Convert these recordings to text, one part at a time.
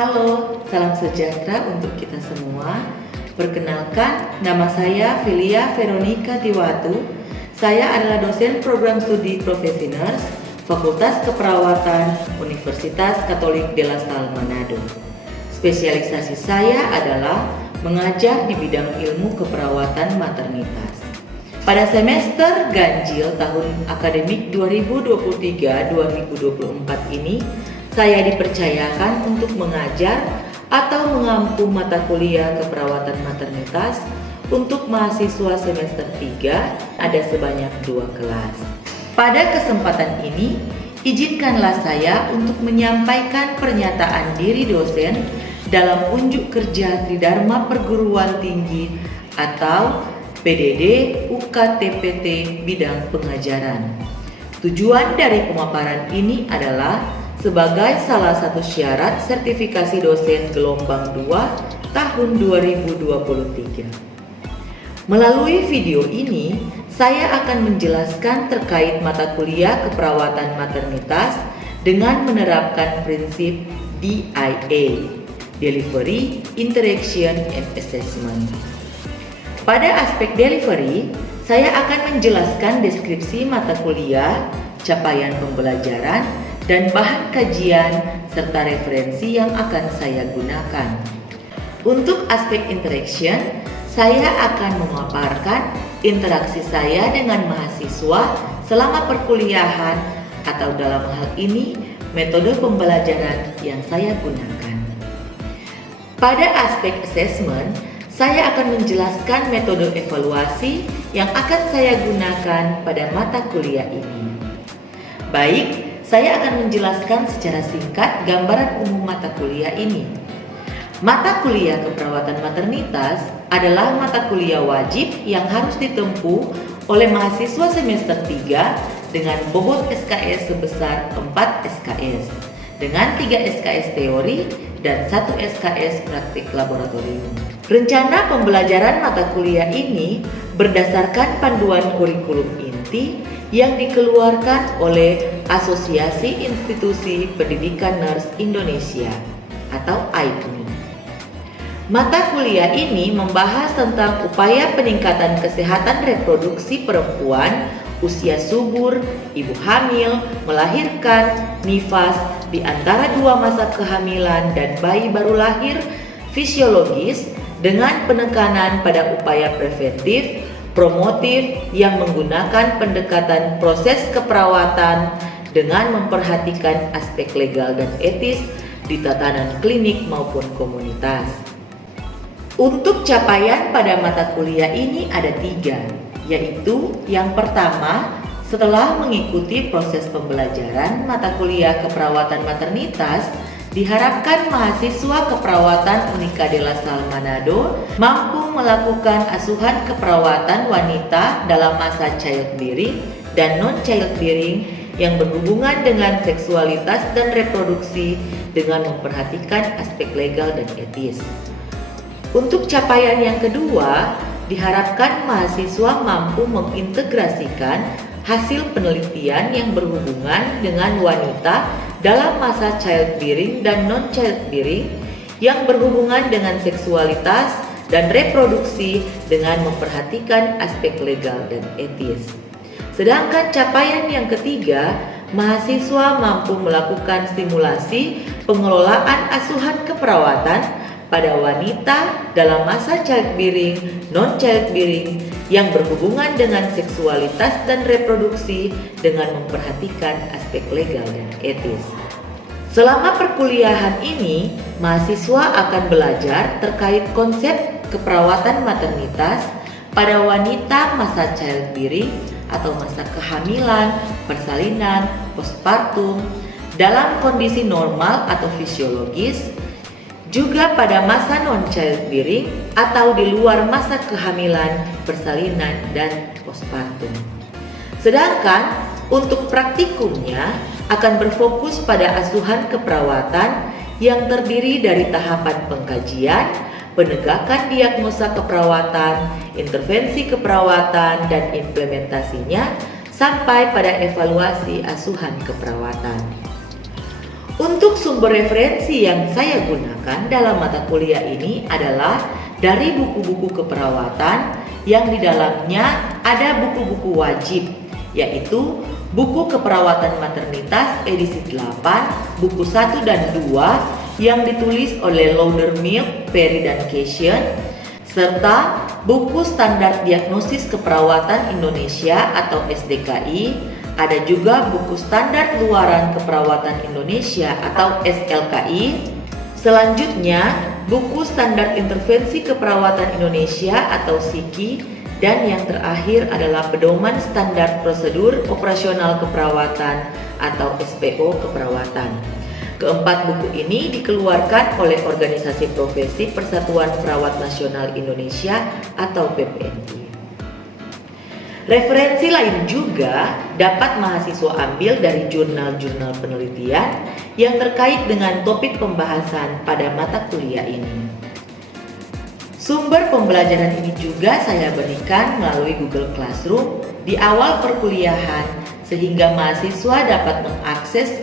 Halo, salam sejahtera untuk kita semua. Perkenalkan, nama saya Filia Veronica Tiwatu. Saya adalah dosen program studi Profesi Nurse, Fakultas Keperawatan Universitas Katolik de la Salle Manado. Spesialisasi saya adalah mengajar di bidang ilmu keperawatan maternitas. Pada semester ganjil tahun akademik 2023-2024 ini, saya dipercayakan untuk mengajar atau mengampu mata kuliah keperawatan maternitas untuk mahasiswa semester 3, ada sebanyak 2 kelas. Pada kesempatan ini, izinkanlah saya untuk menyampaikan pernyataan diri dosen dalam unjuk kerja Tridharma Perguruan Tinggi atau PDD UKTPT bidang pengajaran. Tujuan dari pemaparan ini adalah sebagai salah satu syarat sertifikasi dosen gelombang 2 tahun 2023. Melalui video ini, saya akan menjelaskan terkait mata kuliah keperawatan maternitas dengan menerapkan prinsip DIA, Delivery, Interaction, and Assessment. Pada aspek delivery, saya akan menjelaskan deskripsi mata kuliah, capaian pembelajaran, dan bahan kajian serta referensi yang akan saya gunakan. Untuk aspek interaction, saya akan memaparkan interaksi saya dengan mahasiswa selama perkuliahan atau dalam hal ini metode pembelajaran yang saya gunakan. Pada aspek assessment, saya akan menjelaskan metode evaluasi yang akan saya gunakan pada mata kuliah ini. Baik, saya akan menjelaskan secara singkat gambaran umum mata kuliah ini. Mata kuliah keperawatan maternitas adalah mata kuliah wajib yang harus ditempuh oleh mahasiswa semester 3 dengan bobot SKS sebesar 4 SKS, dengan 3 SKS teori dan 1 SKS praktik laboratorium. Rencana pembelajaran mata kuliah ini berdasarkan panduan kurikulum inti yang dikeluarkan oleh Asosiasi Institusi Pendidikan Nurse Indonesia atau AIPNI. Mata kuliah ini membahas tentang upaya peningkatan kesehatan reproduksi perempuan, usia subur, ibu hamil, melahirkan, nifas di antara 2 masa kehamilan dan bayi baru lahir, fisiologis dengan penekanan pada upaya preventif, promotif yang menggunakan pendekatan proses keperawatan dengan memperhatikan aspek legal dan etis di tatanan klinik maupun komunitas. Untuk capaian pada mata kuliah ini ada 3, yaitu yang pertama, setelah mengikuti proses pembelajaran mata kuliah keperawatan maternitas, diharapkan mahasiswa keperawatan Unika de la Salle Manado mampu melakukan asuhan keperawatan wanita dalam masa childbearing dan non-childbearing yang berhubungan dengan seksualitas dan reproduksi dengan memperhatikan aspek legal dan etis. Untuk capaian yang kedua, diharapkan mahasiswa mampu mengintegrasikan hasil penelitian yang berhubungan dengan wanita dalam masa childbearing dan non-childbearing yang berhubungan dengan seksualitas dan reproduksi dengan memperhatikan aspek legal dan etis. Sedangkan capaian yang ketiga, mahasiswa mampu melakukan stimulasi pengelolaan asuhan keperawatan pada wanita dalam masa childbearing, non-childbearing yang berhubungan dengan seksualitas dan reproduksi dengan memperhatikan aspek legal dan etis. Selama perkuliahan ini, mahasiswa akan belajar terkait konsep keperawatan maternitas pada wanita masa childbearing atau masa kehamilan, persalinan, postpartum, dalam kondisi normal atau fisiologis, juga pada masa non-childbearing atau di luar masa kehamilan, persalinan, dan postpartum. Sedangkan untuk praktikumnya akan berfokus pada asuhan keperawatan yang terdiri dari tahapan pengkajian, penegakan diagnosa keperawatan, intervensi keperawatan, dan implementasinya sampai pada evaluasi asuhan keperawatan. Untuk sumber referensi yang saya gunakan dalam mata kuliah ini adalah dari buku-buku keperawatan yang di dalamnya ada buku-buku wajib, yaitu buku keperawatan maternitas edisi 8, buku 1 dan 2 yang ditulis oleh Loudermilk, Perry dan Cation, serta buku standar diagnosis keperawatan Indonesia atau SDKI. Ada juga buku standar luaran keperawatan Indonesia atau SLKI. Selanjutnya, buku standar intervensi keperawatan Indonesia atau SIKI, dan yang terakhir adalah pedoman standar prosedur operasional keperawatan atau SPO keperawatan. Keempat buku ini dikeluarkan oleh Organisasi Profesi Persatuan Perawat Nasional Indonesia atau PPNI. Referensi lain juga dapat mahasiswa ambil dari jurnal-jurnal penelitian yang terkait dengan topik pembahasan pada mata kuliah ini. Sumber pembelajaran ini juga saya berikan melalui Google Classroom di awal perkuliahan sehingga mahasiswa dapat mengakses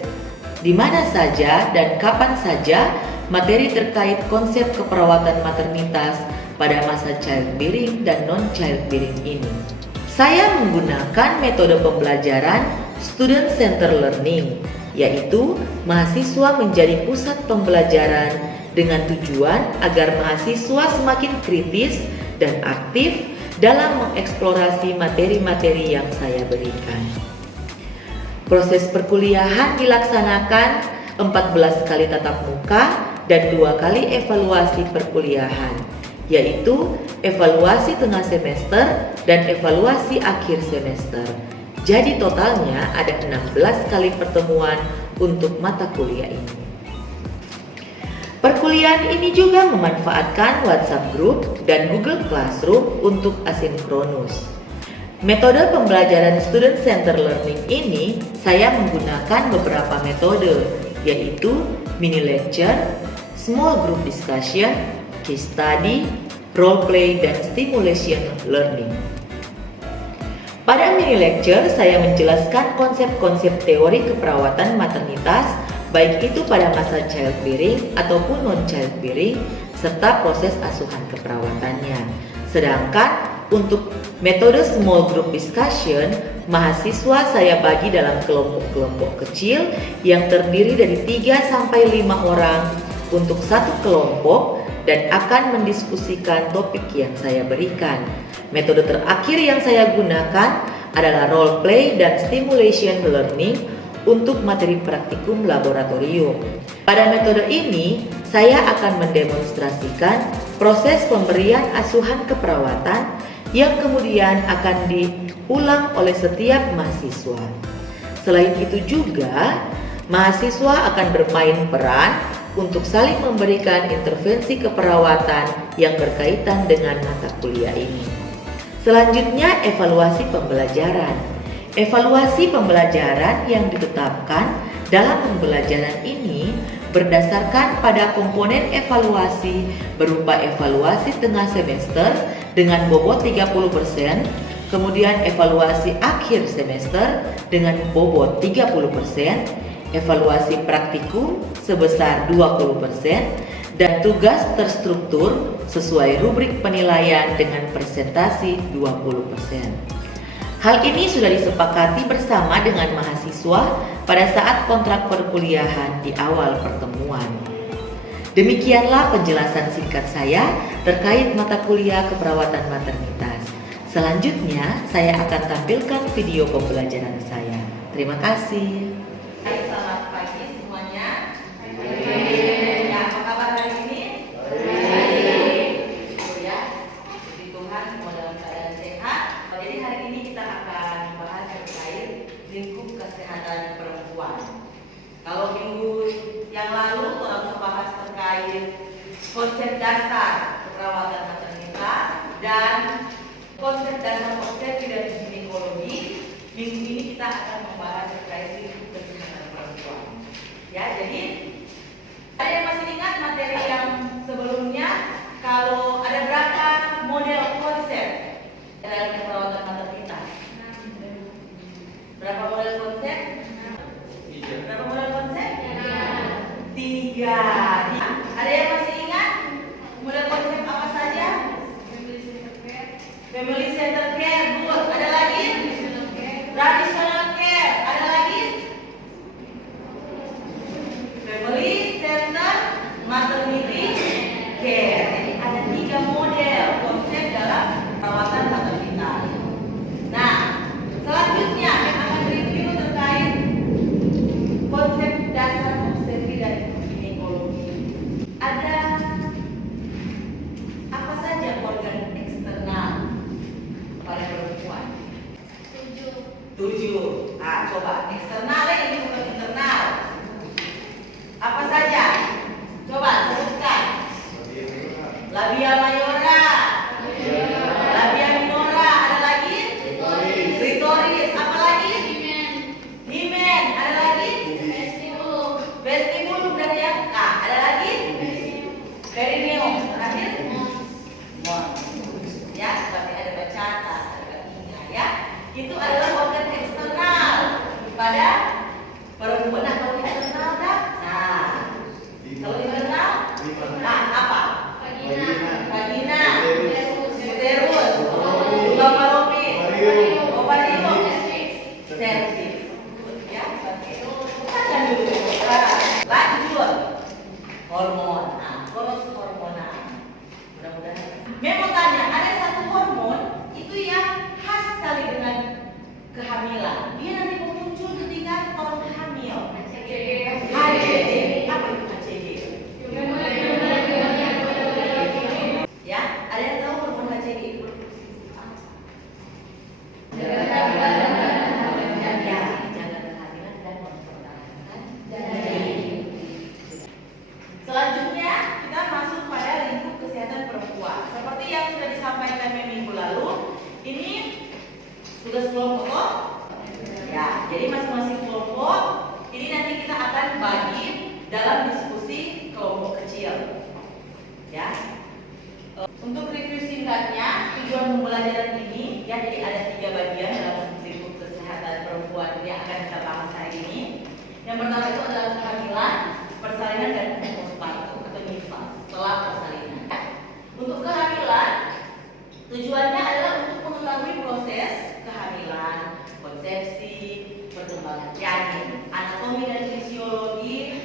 di mana saja dan kapan saja materi terkait konsep keperawatan maternitas pada masa childbearing dan non-childbearing ini. Saya menggunakan metode pembelajaran Student Center Learning, yaitu mahasiswa menjadi pusat pembelajaran dengan tujuan agar mahasiswa semakin kritis dan aktif dalam mengeksplorasi materi-materi yang saya berikan. Proses perkuliahan dilaksanakan 14 kali tatap muka dan 2 kali evaluasi perkuliahan, yaitu evaluasi tengah semester dan evaluasi akhir semester. Jadi totalnya ada 16 kali pertemuan untuk mata kuliah ini. Perkuliahan ini juga memanfaatkan WhatsApp Group dan Google Classroom untuk asinkronus. Metode pembelajaran Student Center Learning ini saya menggunakan beberapa metode, yaitu mini lecture, small group discussion, case study, role play, dan stimulation learning. Pada mini lecture, saya menjelaskan konsep-konsep teori keperawatan maternitas, baik itu pada masa childbearing ataupun non-childbearing, serta proses asuhan keperawatannya. Sedangkan untuk metode small group discussion, mahasiswa saya bagi dalam kelompok-kelompok kecil yang terdiri dari 3-5 orang untuk satu kelompok dan akan mendiskusikan topik yang saya berikan. Metode terakhir yang saya gunakan adalah role play dan stimulation learning untuk materi praktikum laboratorium. Pada metode ini, saya akan mendemonstrasikan proses pemberian asuhan keperawatan yang kemudian akan diulang oleh setiap mahasiswa. Selain itu juga, mahasiswa akan bermain peran untuk saling memberikan intervensi keperawatan yang berkaitan dengan mata kuliah ini. Selanjutnya, evaluasi pembelajaran. Evaluasi pembelajaran yang ditetapkan dalam pembelajaran ini berdasarkan pada komponen evaluasi berupa evaluasi tengah semester dengan bobot 30%, kemudian evaluasi akhir semester dengan bobot 30%, evaluasi praktikum sebesar 20%, dan tugas terstruktur sesuai rubrik penilaian dengan persentase 20%. Hal ini sudah disepakati bersama dengan mahasiswa pada saat kontrak perkuliahan di awal pertemuan. Demikianlah penjelasan singkat saya terkait mata kuliah keperawatan maternitas. Selanjutnya, saya akan tampilkan video pembelajaran saya. Terima kasih. Selamat pagi semuanya. Ya, apa kabar hari ini? Ya, puji Tuhan semua dalam keadaan sehat. Jadi hari ini kita akan membahas terkait lingkup kesehatan perempuan. Kalau minggu yang lalu kita membahas terkait konsep dasar keperawatan maternitas dan konsep dasar obstetri dan ginekologi. Minggu ini kita akan membahas terkait lingkup kesehatan perempuan. Ya, jadi ada yang masih ingat materi yang sebelumnya? Kalau ada berapa model konsep dalam keperawatan maternitas? Berapa model konsep? Berapa model konsep? 7. Nah, coba eksternal ini bukan internal. Apa saja? Coba sebutkan. Labia mayora, labia minora, ada lagi? Clitoris, apa lagi? Himen, ada lagi? Vestibulum dari yang K, ada lagi? Perineum, terakhir? Ya, seperti ada bacata, ada kakinya, ya. Itu adalah organ eksternal pada perempuan. Nah, kalau internal dah, nah, kalau internal, nah apa? Vagina, uterus, tulang falopis, ovarium, cervix. Ya, seperti itu. Kita dulu. Lanjut. Hormon. Nah, hormonal. Mudah-mudahan. Memang tanya, ada satu hormon itu yang khas sekali dengan kehamilan. Dia nanti muncul ketika orang hamil. HCG. Apa itu HCG? Ya, ada yang tahu hormon HCG? Jaga kehamilan dan mempertahankan janin. Selanjutnya kita masuk pada lingkup kesehatan perempuan. Seperti yang sudah disampaikan minggu lalu, ini tugas kelompok. Ya, jadi masing-masing kelompok ini nanti kita akan bagi dalam diskusi kelompok kecil. Ya. Untuk review singkatnya, tujuan pembelajaran ini ya, jadi ada 3 bagian dalam lingkup kesehatan perempuan yang akan kita bahas hari ini. Yang pertama itu adalah kehamilan, persalinan dan postpartum atau nifas setelah persalinan. Untuk kehamilan, tujuannya adalah untuk mengetahui proses kehamilan, konsepsi, perkembangan janin, anatomi dan fisiologi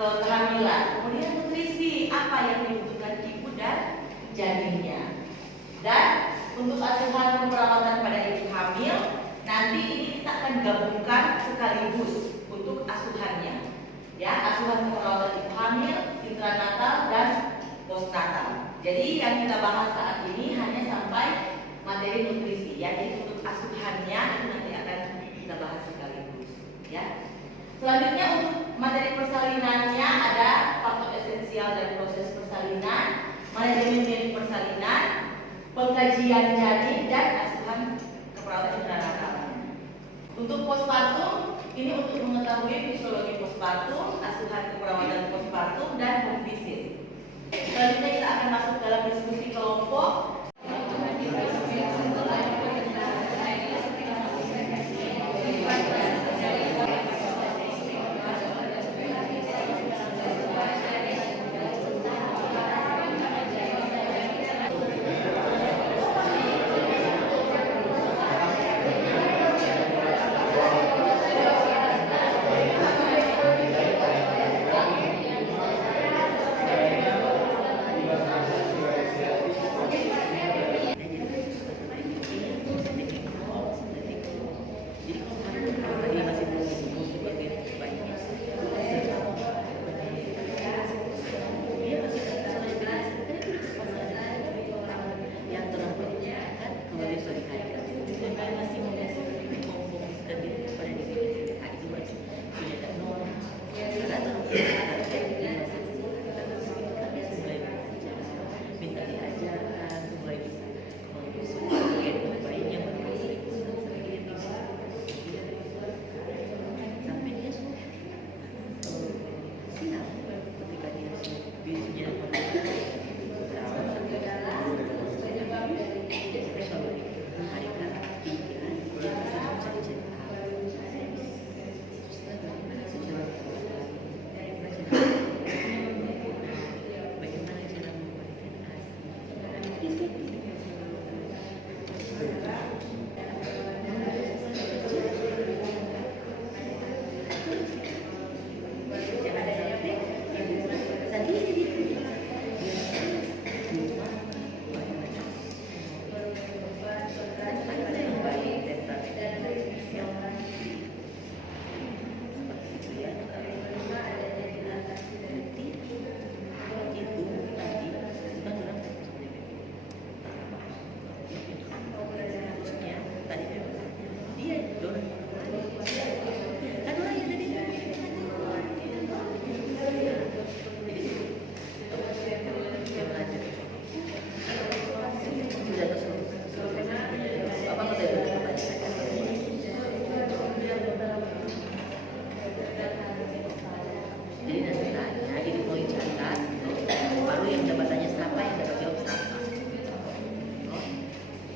kehamilan, kemudian nutrisi apa yang dibutuhkan ibu dan janinnya. Dan untuk asuhan perawatan pada ibu hamil, nanti ini kita akan gabungkan sekaligus untuk asuhannya. Ya, asuhan perawatan ibu hamil, intranatal dan postnatal. Jadi yang kita bahas saat ini hanya sampai materi nutrisi. Ya, jadi untuk asuhannya itu nanti akan kita bahas sekaligus. Ya. Selanjutnya untuk materi persalinannya ada faktor esensial dan proses persalinan, manajemen dari persalinan, pengkajian janin dan asuhan keperawatan intranatal. Untuk postpartum ini untuk mengetahui fisiologi postpartum, asuhan keperawatan postpartum dan home visit. Selanjutnya kita akan masuk dalam diskusi kelompok.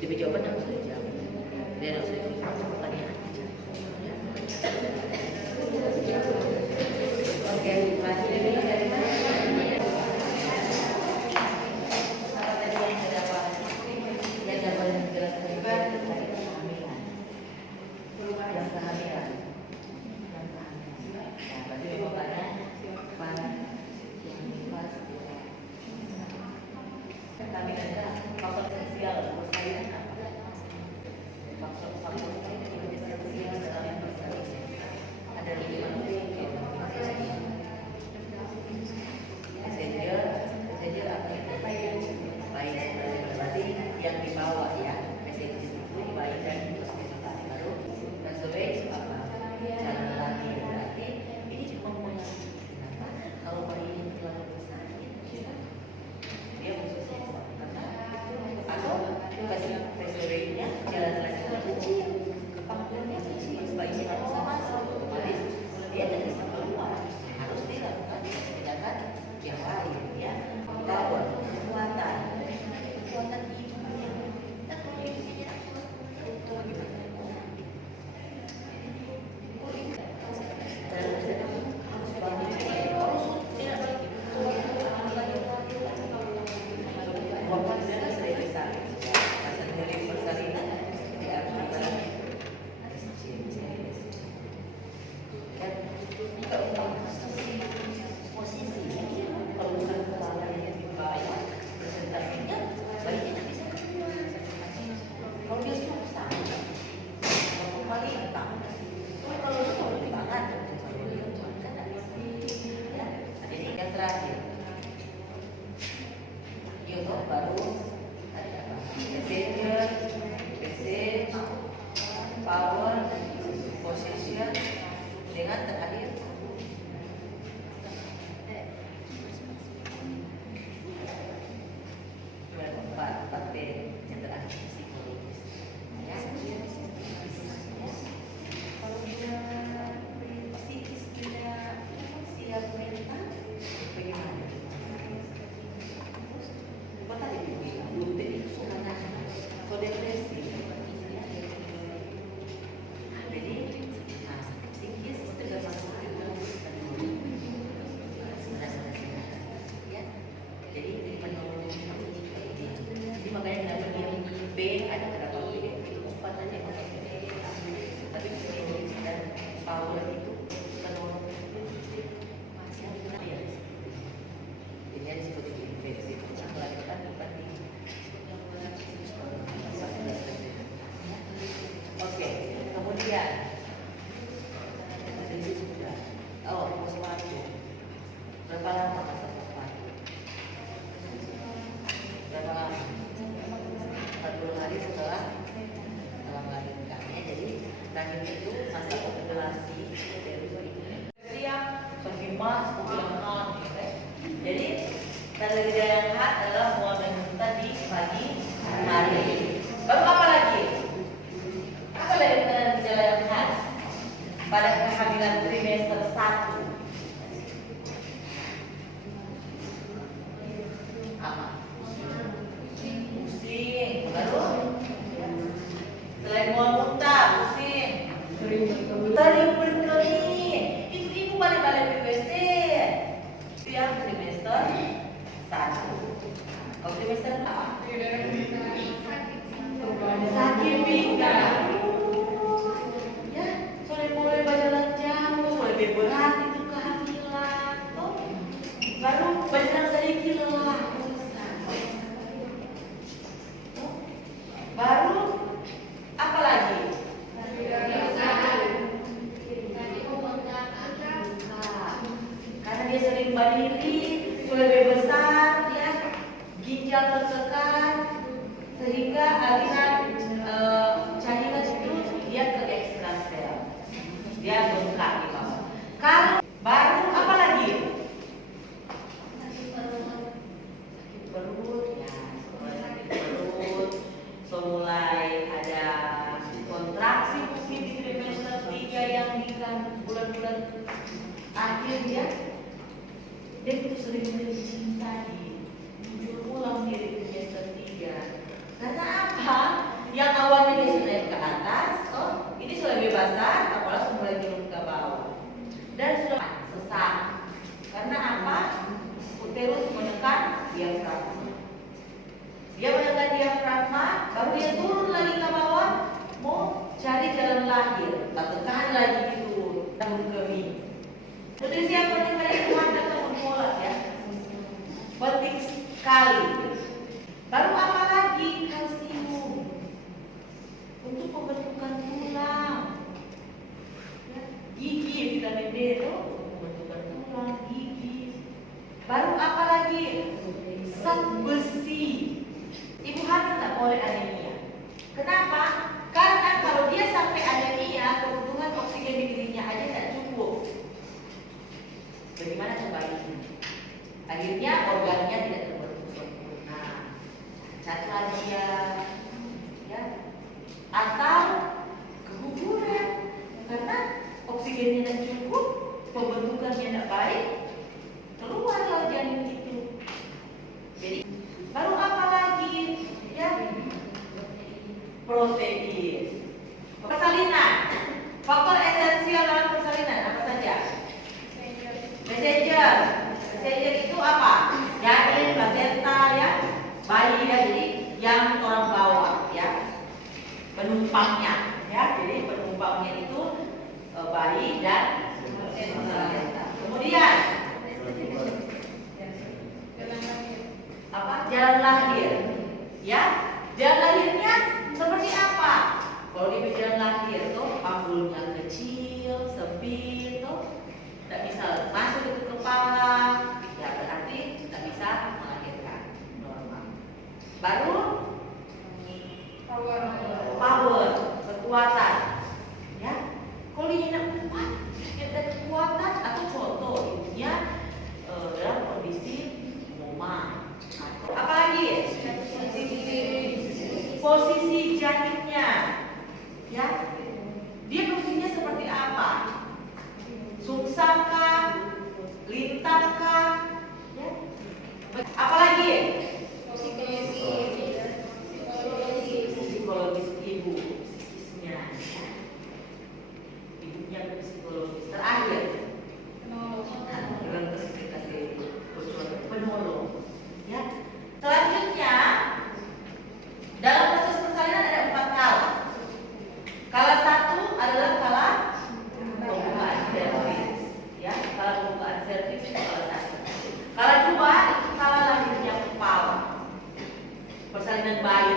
Demi jawaban yang usah dijawab. Dan usah dijawab pertanyaan aja. Ya. Oke, lanjut ini dari mana? Apa tadi yang saya dapat? Yang dapat menjelaskan terkait kehamilan. Yang kehamilan. Nah, berarti memang tanya pada yang dibahas. Kehamilan itu faktor esensial persalinan apa? Faktor esensial dalam persalinan ada 5 Messenger apa itu? Baik, berarti yang dibawa ya. Messenger itu baik dan positif baru. Dan sebaik apa? Cara lahir berarti ini cuma mengenai kenapa kalau bayi ini terlalu besar dia khususnya atau kasih pressure-nya jalan lanjutnya kecil, kepangkuannya kecil, bayi harus masuk, otomatis dia tidak bisa keluar, harus dilakukan tindakan yang lain ya. Power, kekuatan ibunya, dan kalau ibunya itu bagaimana? Terakhir, yuk baru ada apa? Messenger, message, power, position, dengan terakhir empat B yang terakhir psikologis. Ya, kalau dia psikis tidak siap mental. Bagaimana? Kok tadi dibilang belum sukanya so depresi. Jadi, psikis tidak masuk ke dalam ya. Jadi menurut jadi makanya kenapa dia B ada berapa B? 4 aja tapi psikologis dan power itu menurut ini disebut infeksi yang melahirkan bukan di oke, kemudian ini sudah postpartum. Berapa lama masa postpartum? Berapa lama? 40 hari setelah melahirkan ya. Jadi terakhir itu masa ovulasi dari siang pergi mas pulang gitu ya. Jadi tanda gejala yang khas adalah mual dan muntah di pagi hari. Baru apa lagi? Apa lagi tanda gejala yang khas pada kehamilan trimester 1? Apa? Pusing. Baru? Selain mual muntah, pusing. Sering berkeringat. Itu ibu balik-balik PPC. Itu yang trimester 1. Kalau trimester apa? Sakit pinggang. Ya, sudah mulai berjalan jauh, lebih berat itu kehamilan. Baru berjalan sedikit lelah. Baru apa lagi? Karena dia sering berdiri, sudah lebih besar, ya, ginjal tertekan, sehingga aliran cairan itu dia ke ekstra sel, dia bengkak di bawah. Kalau baru apa lagi? Sakit perut, ya, sakit perut, so mulai ada kontraksi mungkin di trimester 3 yang di bulan-bulan akhir ya. Dia itu sering mencintai, muncul ulang di trimester 3. Karena apa? Baru dia turun lagi ke bawah, mau cari jalan lahir, tekan lagi gitu, tahun kami. Nutrisi yang penting dari Tuhan atau menolak ya, penting sekali. Baru apa lagi? Kalsium untuk pembentukan tulang, ya, gigi, vitamin D itu untuk pembentukan tulang, gigi. Baru apa lagi? Zat besi. Ibu hamil tak boleh anemia. Kenapa? Karena kalau dia sampai anemia, kebutuhan oksigen di dirinya aja tidak cukup. Bagaimana sebaliknya? Akhirnya organnya tidak terbentuk sempurna. Cacat dia, ya, atau keguguran karena oksigennya tidak cukup, pembentukannya tidak baik, keluarlah janin itu. Jadi baru apa lagi? Ya, protein, persalinan, faktor esensial dalam persalinan apa saja? Messenger. Messenger itu apa? Janin, plasenta ya, bayi ya, jadi yang orang bawa ya, penumpangnya ya, jadi penumpangnya itu bayi dan plasenta. Kemudian apa? Jalan lahir ya, jalan lahirnya seperti apa? Kalau di jalan lahir tuh panggulnya kecil, sempit tuh, tidak bisa masuk ke kepala, ya berarti tidak bisa melahirkan normal. Baru power, kekuatan, ya. Kalau dia tidak kuat, dia ada kekuatan atau contoh ibunya dalam kondisi koma. Apalagi posisi janinnya, ya, dia posisinya seperti apa? Sungsangkah, lintangkah, ya? Apalagi psikologis ibu, psikisnya, ya. Ibunya psikologis. Terakhir, penolong, ya. Selanjutnya, dalam proses persalinan ada 4 kala. Kala 1 adalah kala pembukaan serviks, ya. Kala pembukaan serviks itu kala 1. Kala 2 itu kala lahirnya kepala, persalinan bayi.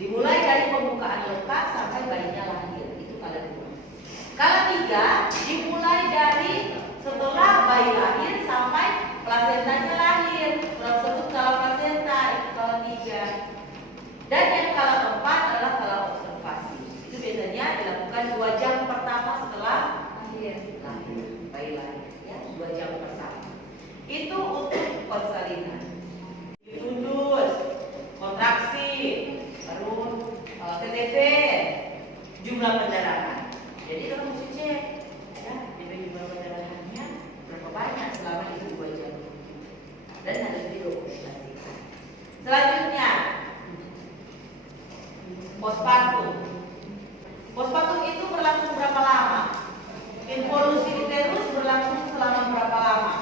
Dimulai dari pembukaan lengkap sampai bayinya lahir, itu kala 2. Kala 3 dimulai dari setelah bayi lahir sampai plasentanya lahir, tersebut kala plasenta, itu kala 3. Dan yang kala 4 adalah kala observasi. Itu biasanya dilakukan 2 jam pertama setelah lahir, bayi lahir, ya, 2 jam pertama. Itu untuk persalinan. Difundus, kontraksi, baru TTP, jumlah pendarahan. Jadi kalau mesti cek, ya, jumlah pendarahannya berapa banyak selama itu 2 jam. Dan harus didokumentasikan. Selanjutnya, postpartum. Postpartum itu berlangsung berapa lama? Involusi uterus berlangsung selama berapa lama?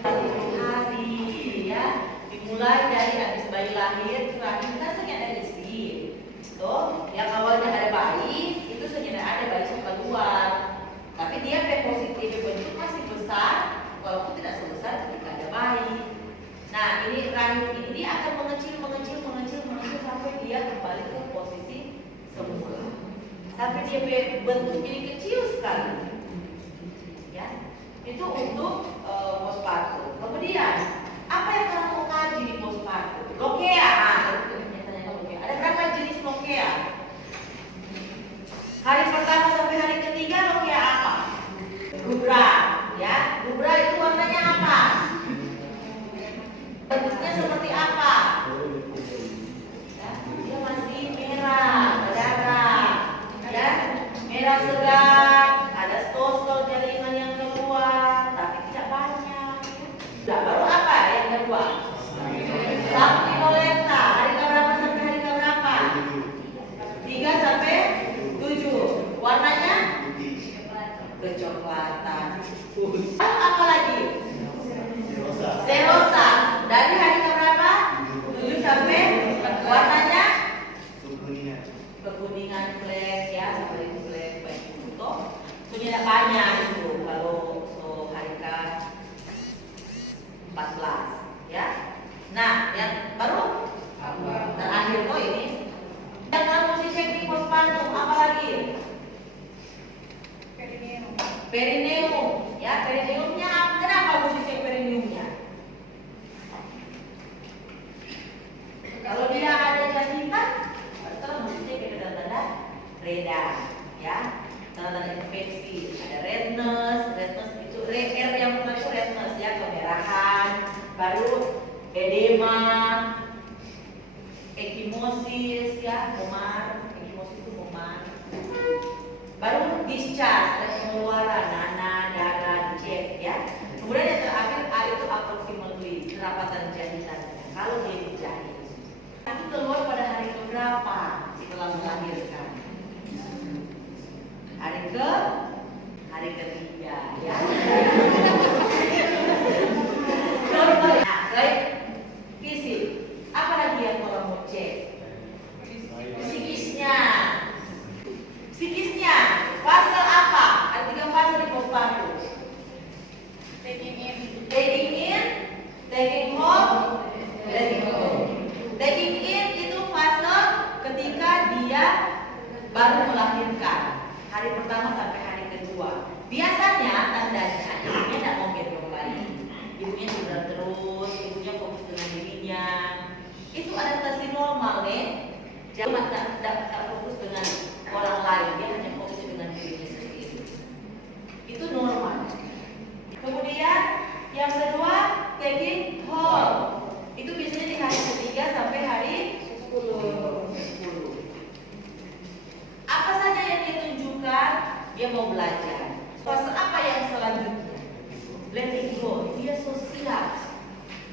1 hari, ya. Dimulai dari habis bayi lahir, terakhir kan saja ada isi. Tuh, yang awalnya ada bayi, itu saja ada bayi sampai keluar. Tapi dia positif bentuk masih besar, walaupun tidak sebesar ketika ada bayi. Nah, ini rahim ini dia akan mengecil sampai dia kembali ke posisi semula. Sampai dia bentuk jadi kecil sekali. Ya. Itu untuk postpartum. Kemudian, apa yang kamu mau kaji di postpartum? Lokea. Ada berapa jenis lokea? Hari pertama sampai hari ketiga lokea apa? Gubra, ya. Gubra itu warnanya apa? Bentuknya seperti apa? Ya, dia masih merah, berdarah, ya, merah segar, ada stol-stol jaringan yang keluar, tapi tidak kuningan flag ya, seperti flag baik foto. Punya banyak itu kalau hari ke 14 ya. Nah, yang baru terakhir kok ini. Yang kamu mesti cek di pospantum apa lagi? Perineum ya, perineumnya kenapa mesti cek perineumnya? Kalau dia ada jahitan, terus mesti cek tanda-tanda reda ya, tanda-tanda infeksi. Ada redness itu R yang pertama itu redness ya, kemerahan, baru edema, ekimosis ya, memar, ekimosis itu memar. Baru discharge, ada pengeluaran, nanah, darah, dicek ya. Kemudian yang terakhir A itu approximately, kerapatan jahitannya. Kalau dia dijahit, itu keluar pada hari keberapa setelah melahirkan? Hari ketiga ya. Nah, selain fisik, apa lagi yang orang mau cek? Psikisnya, fase apa? Ada 3 fase di postpartum. Taking in, taking home, letting go. Taking in itu fase ketika dia baru melahirkan, hari pertama sampai hari kedua. Biasanya tandanya ibunya tidak mau gendong lagi, ibunya tidur terus, ibunya fokus dengan dirinya. Itu adaptasi normal nih. Jangan tidak fokus dengan orang lain, dia hanya fokus dengan dirinya sendiri. Itu normal. Kemudian yang kedua, taking home. Itu biasanya di hari ketiga sampai hari 10. Apa saja yang dia tunjukkan? Dia mau belajar. Fase apa yang selanjutnya? Letting go. Dia sosial,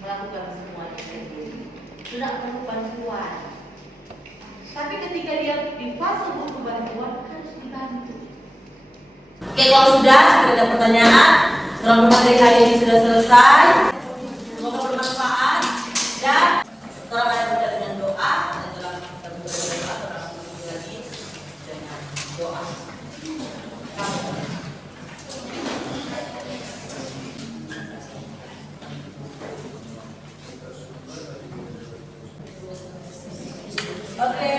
melakukan semuanya sendiri. Sudah perlu bantuan. Tapi ketika dia di fase butuh bantuan, harus dibantu. Oke, kalau sudah ada pertanyaan, mudah-mudahan materi hari ini sudah selesai. Semoga bermanfaat dan setelah ada dengan doa, dan telah kita berdoa terang lagi dengan doa. Oke.